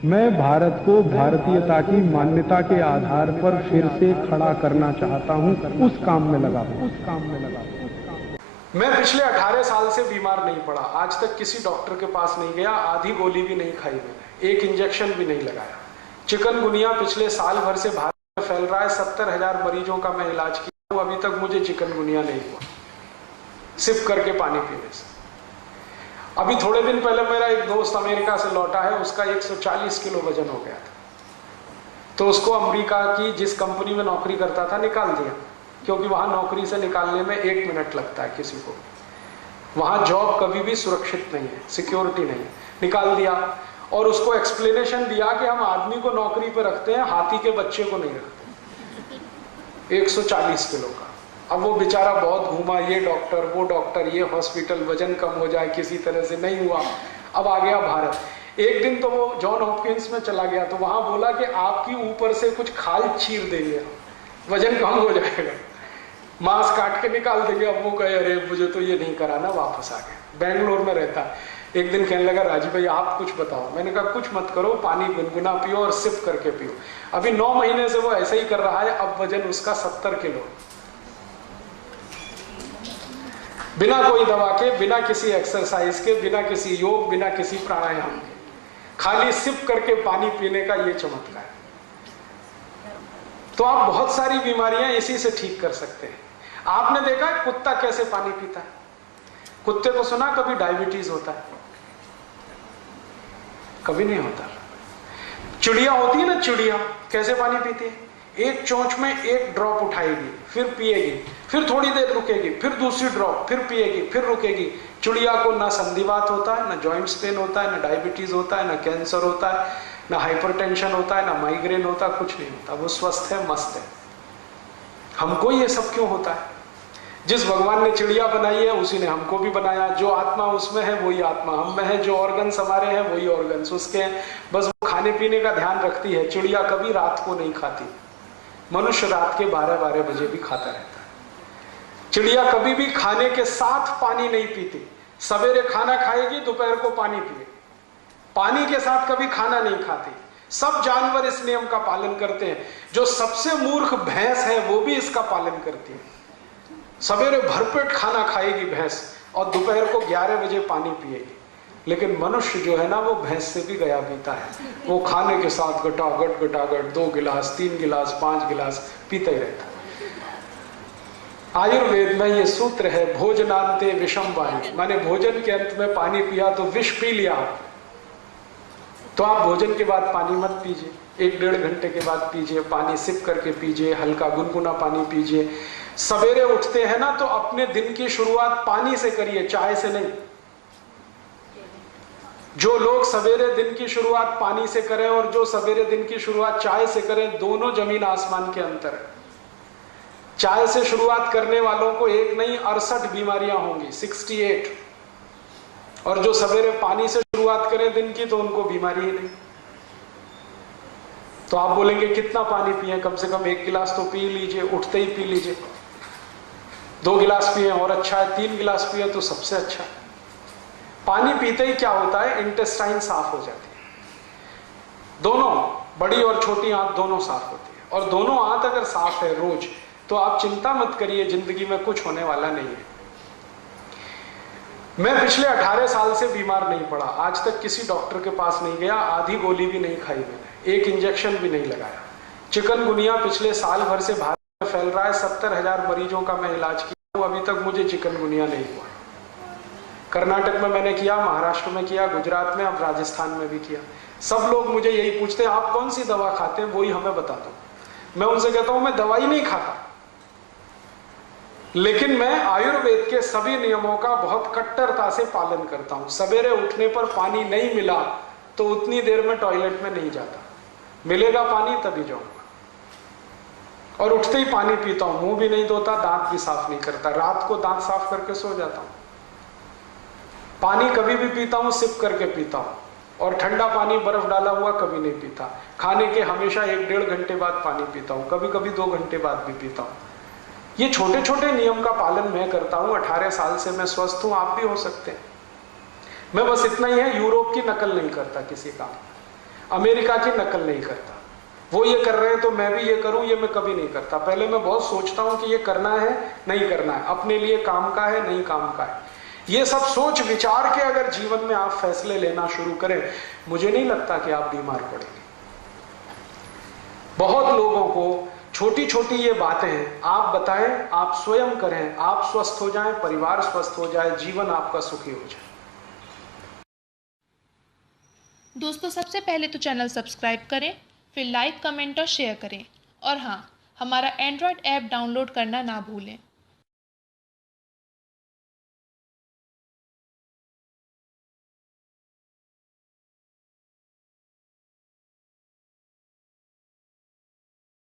मैं भारत को भारतीयता की मान्यता के आधार पर फिर से खड़ा करना चाहता हूं, उस काम में लगा हूं। मैं पिछले 18 साल से बीमार नहीं पड़ा, आज तक किसी डॉक्टर के पास नहीं गया, आधी गोली भी नहीं खाई मैंने, एक इंजेक्शन भी नहीं लगाया। चिकनगुनिया पिछले साल भर से भारत में फैल रहा है, 70,000 मरीजों का मैं इलाज किया हूं, अभी तक मुझे चिकनगुनिया नहीं हुआ, सिप करके पानी पीने से। अभी थोड़े दिन पहले मेरा एक दोस्त अमेरिका से लौटा है, उसका 140 किलो वजन हो गया था, तो उसको अमेरिका की जिस कंपनी में नौकरी करता था निकाल दिया, क्योंकि वहां नौकरी से निकालने में 1 मिनट लगता है किसी को, वहां जॉब कभी भी सुरक्षित नहीं है, सिक्योरिटी नहीं है, निकाल दिया। और उसको एक्सप्लेनेशन दिया कि हम आदमी को नौकरी पर रखते हैं, हाथी के बच्चे को नहीं रखते। 140 किलो का। अब वो बेचारा बहुत घूमा, ये डॉक्टर वो डॉक्टर, ये हॉस्पिटल, वजन कम हो जाए, किसी तरह से नहीं हुआ। अब आ गया भारत। एक दिन तो वो जॉन हॉपकिंस में चला गया, तो वहां बोला कि आपकी ऊपर से कुछ खाल चीर देंगे, वजन कम हो जाएगा, मांस काट के निकाल देंगे। अब वो कहे अरे मुझे तो ये नहीं कराना, वापस आ गए। बेंगलोर में रहता है। एक दिन कहने लगा राजीव भाई आप कुछ बताओ। मैंने कहा कुछ मत करो, पानी गुनगुना पियो और सिप करके पियो। अभी 9 महीने से वो ऐसे ही कर रहा है, अब वजन उसका 70 किलो, बिना कोई दवा के, बिना किसी एक्सरसाइज के, बिना किसी योग, बिना किसी प्राणायाम के, खाली सिप करके पानी पीने का ये चमत्कार है। तो आप बहुत सारी बीमारियां इसी से ठीक कर सकते हैं। आपने देखा है कुत्ता कैसे पानी पीता है? कुत्ते को सुना कभी डायबिटीज होता है? कभी नहीं होता। चिड़िया होती है ना, चिड़िया कैसे पानी पीती है? एक चोंच में एक ड्रॉप उठाएगी, फिर पिएगी, फिर थोड़ी देर रुकेगी, फिर दूसरी ड्रॉप, फिर पिएगी, फिर रुकेगी। चिड़िया को ना संधिवात होता है, ना जॉइंट्स पेन होता है, ना डायबिटीज होता है, ना कैंसर होता है, ना हाइपरटेंशन होता है, ना माइग्रेन होता है, कुछ नहीं होता। वो स्वस्थ है, मस्त है। हमको ये सब क्यों होता है? जिस भगवान ने चिड़िया बनाई है उसी ने हमको भी बनाया। जो आत्मा उसमें है वही आत्मा हम में है, जो ऑर्गन्स हमारे हैं वही ऑर्गन्स उसके हैं। बस वो खाने पीने का ध्यान रखती है। चिड़िया कभी रात को नहीं खाती, मनुष्य रात के 12-12 बजे भी खाता रहता है। चिड़िया कभी भी खाने के साथ पानी नहीं पीती। सवेरे खाना खाएगी, दोपहर को पानी पिए, पानी के साथ कभी खाना नहीं खाती। सब जानवर इस नियम का पालन करते हैं। जो सबसे मूर्ख भैंस है वो भी इसका पालन करती है। सवेरे भरपेट खाना खाएगी भैंस और दोपहर को 11 बजे पानी पिएगी। लेकिन मनुष्य जो है ना, वो भैंस से भी गया पीता है। वो खाने के साथ गटागट 2 गिलास, 3 गिलास, 5 गिलास पीता ही रहता है। आयुर्वेद में ये सूत्र है, भोजनांते विषम वायु, माने भोजन के अंत में पानी पिया तो विष पी लिया। तो आप भोजन के बाद पानी मत पीजिए, 1-1.5 घंटे के बाद पीजिए, पानी सिप करके पीजिए, हल्का गुनगुना पानी पीजिए। सवेरे उठते हैं ना, तो अपने दिन की शुरुआत पानी से करिए, चाय से नहीं। जो लोग सवेरे दिन की शुरुआत पानी से करें और जो सवेरे दिन की शुरुआत चाय से करें, दोनों जमीन आसमान के अंतर है। चाय से शुरुआत करने वालों को एक नहीं 68 बीमारियां होंगी, 68। और जो सवेरे पानी से शुरुआत करें दिन की, तो उनको बीमारी ही नहीं। तो आप बोलेंगे कितना पानी पिए? कम से कम 1 गिलास तो पी लीजिए, उठते ही पी लीजिए। 2 गिलास पिए और अच्छा है, 3 गिलास पिए तो सबसे अच्छा है। पानी पीते ही क्या होता है, इंटेस्टाइन साफ हो जाती है। दोनों बड़ी और छोटी आंत दोनों साफ होती है। और दोनों आंत अगर साफ है रोज, तो आप चिंता मत करिए, जिंदगी में कुछ होने वाला नहीं है। मैं पिछले 18 साल से बीमार नहीं पड़ा, आज तक किसी डॉक्टर के पास नहीं गया, आधी गोली भी नहीं खाई मैंने, एक इंजेक्शन भी नहीं लगाया। चिकनगुनिया पिछले साल भर से भारत में फैल रहा है, 70,000 मरीजों का मैं इलाज किया हूं, अभी तक मुझे चिकनगुनिया नहीं हुआ। कर्नाटक में मैंने किया, महाराष्ट्र में किया, गुजरात में, अब राजस्थान में भी किया। सब लोग मुझे यही पूछते हैं आप कौन सी दवा खाते हैं, वही हमें बता दो। मैं उनसे कहता हूं मैं दवाई नहीं खाता, लेकिन मैं आयुर्वेद के सभी नियमों का बहुत कट्टरता से पालन करता हूं। सवेरे उठने पर पानी नहीं मिला तो उतनी देर में टॉयलेट में नहीं जाता, मिलेगा पानी तभी जाऊंगा। और उठते ही पानी पीता हूं, मुंह भी नहीं धोता, दांत भी साफ नहीं करता, रात को दांत साफ करके सो जाता हूं। पानी कभी भी पीता हूं सिप करके पीता हूं, और ठंडा पानी बर्फ डाला हुआ कभी नहीं पीता। खाने के हमेशा 1-1.5 घंटे बाद पानी पीता हूं, कभी कभी 2 घंटे बाद भी पीता हूं। ये छोटे छोटे नियम का पालन मैं करता हूं, 18 साल से मैं स्वस्थ हूं, आप भी हो सकते हैं। मैं बस इतना ही है, यूरोप की नकल नहीं करता किसी काम। अमेरिका की नकल नहीं करता। वो ये कर रहे हैं तो मैं भी ये करूं, ये मैं कभी नहीं करता। पहले मैं बहुत सोचता हूं कि ये करना है नहीं करना है, अपने लिए काम का है नहीं काम का है। ये सब सोच विचार के अगर जीवन में आप फैसले लेना शुरू करें, मुझे नहीं लगता कि आप बीमार पड़ेंगे। बहुत लोगों को छोटी छोटी ये बातें आप बताएं, आप स्वयं करें, आप स्वस्थ हो जाएं, परिवार स्वस्थ हो जाए, जीवन आपका सुखी हो जाए। दोस्तों, सबसे पहले तो चैनल सब्सक्राइब करें, फिर लाइक, कमेंट और शेयर करें। और हाँ, हमारा एंड्रॉयड ऐप डाउनलोड करना ना भूलें।